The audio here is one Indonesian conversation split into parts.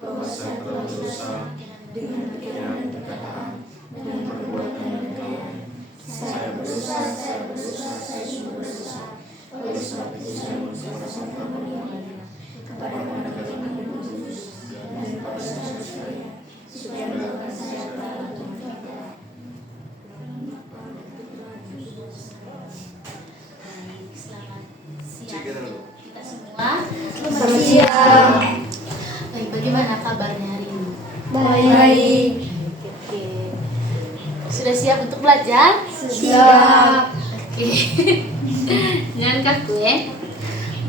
bahwa saya telah berusaha dengan pikiran dan perkataan, dengan perbuatan dan kelakuan. Saya berusaha, saya sungguh berusaha. Oleh sebab itu saya mengucapkan kepada kepada anak-anak dan khusus dan kepada saudara sekalian, supaya melakukan saya taat dan taat. Selamat siang kita semua. Selamat siang. Baik, bagaimana kabarnya hari ini? Baik. Oke. Sudah siap untuk belajar? Siap. Oke. Jangan kaku ya.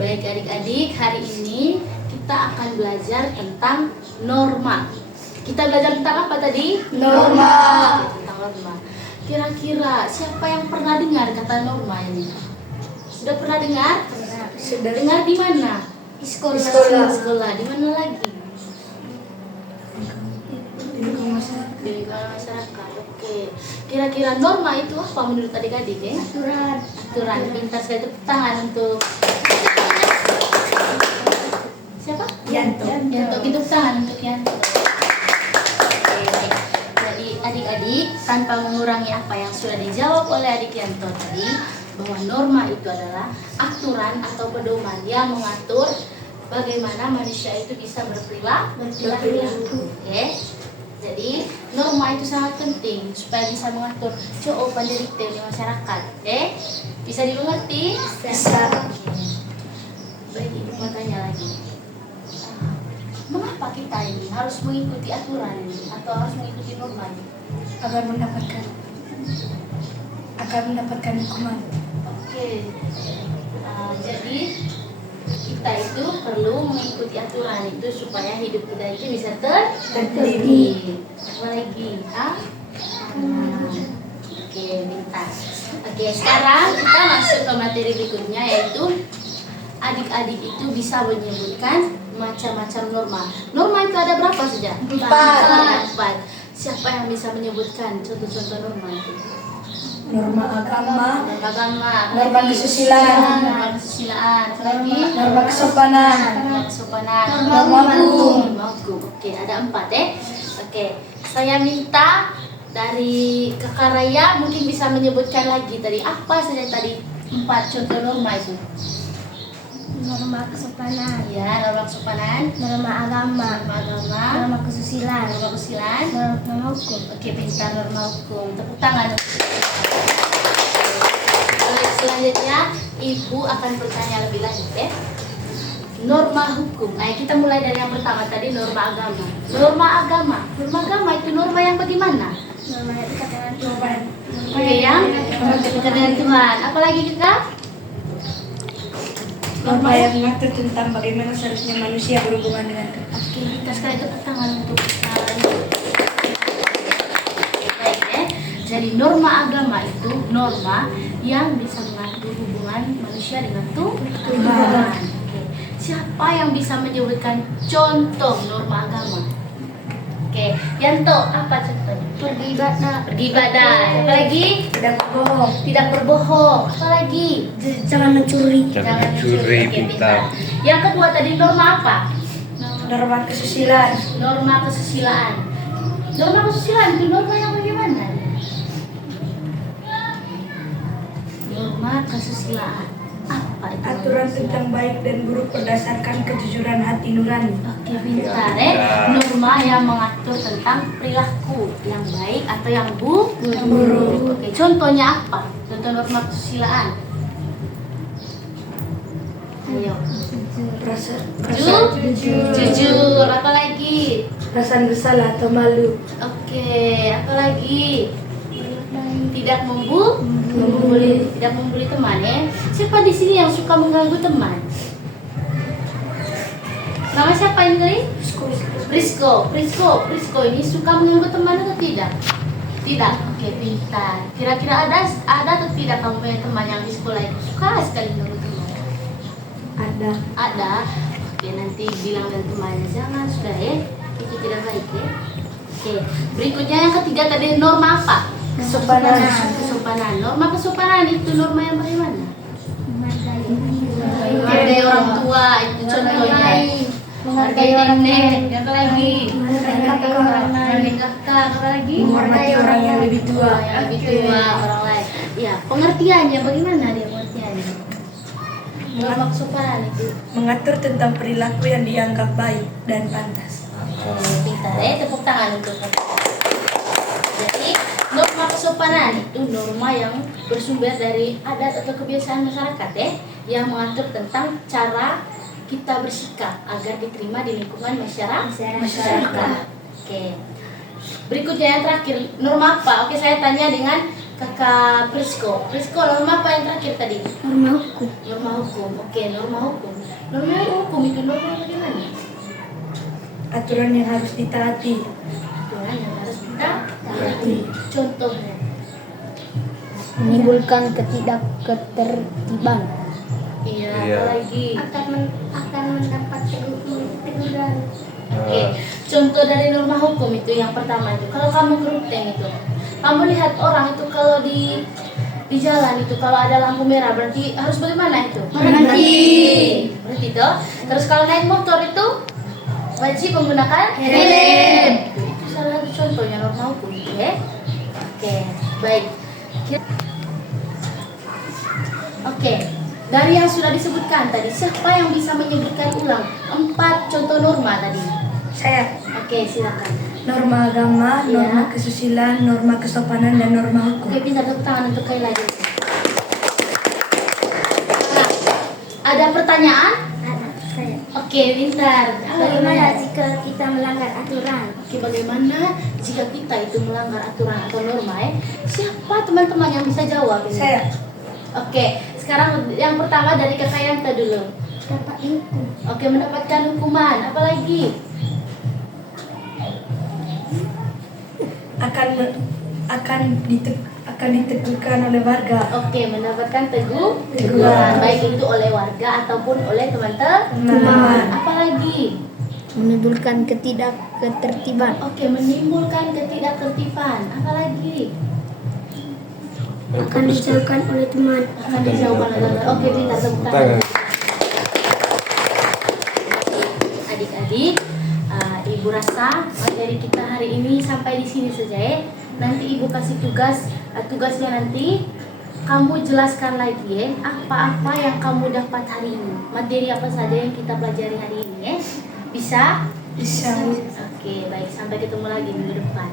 Baik adik-adik, hari ini kita akan belajar tentang norma. Kita belajar tentang apa tadi? Norma. Tentang norma. Kira-kira siapa yang pernah dengar kata norma ini? Sudah pernah dengar? Sudah. Dengar di mana? Di sekolah. Di mana lagi? Di lingkungan masyarakat. Di lingkungan masyarakat. Oke. Kira-kira norma itu apa menurut adik-adik ya? Aturan. Pintar sekali, tepuk tangan untuk siapa? Yanto. Tepuk tangan untuk Yanto. Oke, baik. Jadi adik-adik, tanpa mengurangi apa yang sudah dijawab oleh adik Yanto tadi, bahwa norma itu adalah aturan atau pedoman yang mengatur bagaimana manusia itu bisa berperilaku. Oke. Jadi norma itu sangat penting supaya bisa mengatur pendidikan di masyarakat. Oke? Bisa dimengerti? Bisa. Baik, ibu mau tanya lagi. Mengapa kita ini harus mengikuti aturan ini atau harus mengikuti norma ini? Agar mendapatkan hukuman. Oke. Jadi kita itu perlu mengikuti aturan itu supaya hidup kita itu bisa tertib. Apa lagi? Oke, minta. Oke, sekarang kita masuk ke materi berikutnya, yaitu adik-adik itu bisa menyebutkan macam-macam norma. Norma itu ada berapa saja? 4. Siapa yang bisa menyebutkan contoh-contoh norma itu? Norma agama, norma kesusilaan, apa lagi? norma kesopanan, norma hukum. Oke, ada 4 ya. Oke, saya minta dari Kakak Raya mungkin bisa menyebutkan lagi tadi apa saja tadi 4 contoh norma itu. Norma kesopanan, Ya, norma kesopanan, norma agama, norma kesusilaan, norma hukum. Oke, pintar, norma hukum. Tepuk tangan. Selanjutnya, Ibu akan bertanya lebih lanjut ya. Norma hukum. Kita mulai dari yang pertama tadi, norma agama. Norma agama itu norma yang bagaimana? Norma yang dekat dengan Tuhan. Oke, yang dekat dengan Tuhan. Apalagi kita? Norma yang mengatur tentang bagaimana seharusnya manusia berhubungan dengan Tuhan. Oke, kita sekali tepuk tangan untuk baik ya. Jadi norma agama itu norma yang bisa mengatur hubungan manusia dengan Tuhan. Oke. Siapa yang bisa menyebutkan contoh norma agama? Oke, Yanto, apa contohnya? Pergi ibadah. Apalagi? Tidak berbohong. Apalagi? Jangan mencuri. Jangan mencuri. Oke, pintar. Yang kedua tadi norma apa? Norma kesusilaan, Norma kesusilaan. Norma kesusilaan itu norma yang bagaimana? Norma kesusilaan. Apa itu? aturan tentang baik dan buruk berdasarkan kejujuran hati nurani. Oke, pintar ya. Norma yang mengatur tentang perilaku yang baik atau yang buruk. Oke, contohnya apa? Contoh norma kesusilaan. Ayo. Jujur. Apa lagi? Perasaan bersalah atau malu, Oke, apa lagi? Tidak membuli teman ya. Siapa di sini yang suka mengganggu teman? Nama siapa ini tadi? Prisco ini suka mengganggu teman atau tidak? Tidak. Oke, pintar. Kira-kira ada atau tidak kamu punya teman yang di sekolah itu suka sekali mengganggu teman? Ada. Oke, nanti bilang dengan temannya jangan sudah ya. Itu tidak baik ya. Oke, berikutnya yang ketiga tadi norma apa? Kesopanan. Kesopanan. Norma kesopanan itu norma yang bagaimana? Menghargai Menghargai orang tua itu contohnya. Menghargai nenek, apa lagi? Menghargai kakak, apa lagi? Menghormati orang yang lebih tua. Orang yang lebih tua, orang lain. Ya, pengertiannya bagaimana dia pengertiannya? Norma kesopanan itu. Mengatur tentang perilaku yang dianggap baik dan pantas. Pintar tepuk tangan untuk mereka. Jadi norma kesopanan itu norma yang bersumber dari adat atau kebiasaan masyarakat yang mengatur tentang cara kita bersikap agar diterima di lingkungan masyarakat. Oke. Berikutnya yang terakhir norma apa? Oke, saya tanya dengan Kakak Prisko. Prisko, norma apa yang terakhir tadi? norma hukum. Norma hukum. Oke, norma hukum. Norma hukum itu norma bagaimana? Aturan yang harus ditaati. Aturan yang harus kita taati. Contohnya. Menimbulkan ketidaktertiban. Iya, Iya. apalagi. Akan mendapat teguran. Oke, contoh dari norma hukum itu yang pertama itu. Kalau kamu keruteng itu, kamu lihat orang itu kalau di jalan itu kalau ada lampu merah berarti harus bagaimana itu? Berhenti. Berhenti toh. Terus kalau naik motor itu wajib menggunakan helm. Itu salah satu contohnya norma hukum itu ya. Oke, baik. Oke, dari yang sudah disebutkan tadi, siapa yang bisa menyebutkan ulang 4 contoh norma tadi? Saya, Oke, silakan. norma agama, Iya. norma kesusilaan, norma kesopanan, dan norma hukum. Oke, bisa tepuk tangan untuk Kayla lagi. Nah, ada pertanyaan? Ada saya. Oke, pintar. Bagaimana jika kita melanggar aturan? Oke, bagaimana jika kita itu melanggar aturan atau norma Siapa teman-teman yang bisa jawab ini? Saya, Oke, sekarang yang pertama dari Kakak Yanta dulu. Dapat hukum. Oke, mendapatkan hukuman. Apalagi? akan diteguhkan oleh warga. Oke, mendapatkan teguran. Teguran. Baik itu oleh warga ataupun oleh teman-teman. Teman. Apalagi? Menimbulkan ketidaktertiban. Oke, menimbulkan ketidaktertiban. Apalagi? Akan dijauhkan oleh teman. Akan dijauhkan oleh teman. Oke, pintar tepuk tangan. Tangan. Adik-adik, Ibu rasa materi kita hari ini sampai di sini saja ya. Nanti Ibu kasih tugasnya nanti kamu jelaskan lagi ya apa-apa yang kamu dapat hari ini. Materi apa saja yang kita pelajari hari ini ya. Bisa? Bisa. Oke, baik. Sampai ketemu lagi minggu depan.